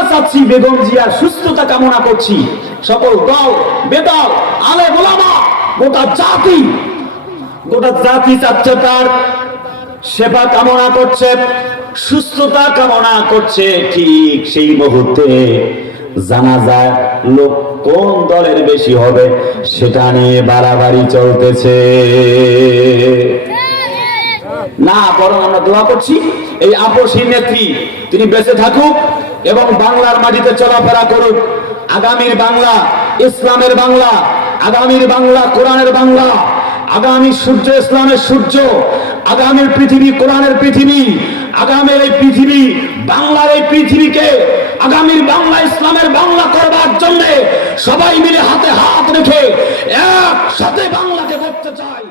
দোয়া চাচ্ছি, বেগম জিয়ার সুস্থতা কামনা করছি। সকল দল বেদল আলেম ওলামা গোটা জাতি চাচ্ছে তার সেবা কামনা করছে, সুস্থতা কামনা করছে। ঠিক সেই মুহূর্তে জানাজার লোক কোন দলের বেশি হবে সেটা নিয়ে বাড়াবাড়ি চলতেছে না, বরং আমরা দোয়া করছি এই আপসী নেত্রী তিনি বেঁচে থাকুক এবং বাংলার মাটিতে চলাফেরা করুক। আগামীর বাংলা ইসলামের বাংলা, আগামীর বাংলা কোরআনের বাংলা, আগামী সূর্য ইসলামের সূর্য, আগামীর পৃথিবী কোরআনের পৃথিবী, আগামীর এই পৃথিবী বাংলার এই পৃথিবীকে আগামীর বাংলা ইসলামের বাংলা করবার জন্য সবাই মিলে হাতে হাত রেখে একসাথে বাংলাকে করতে চাই।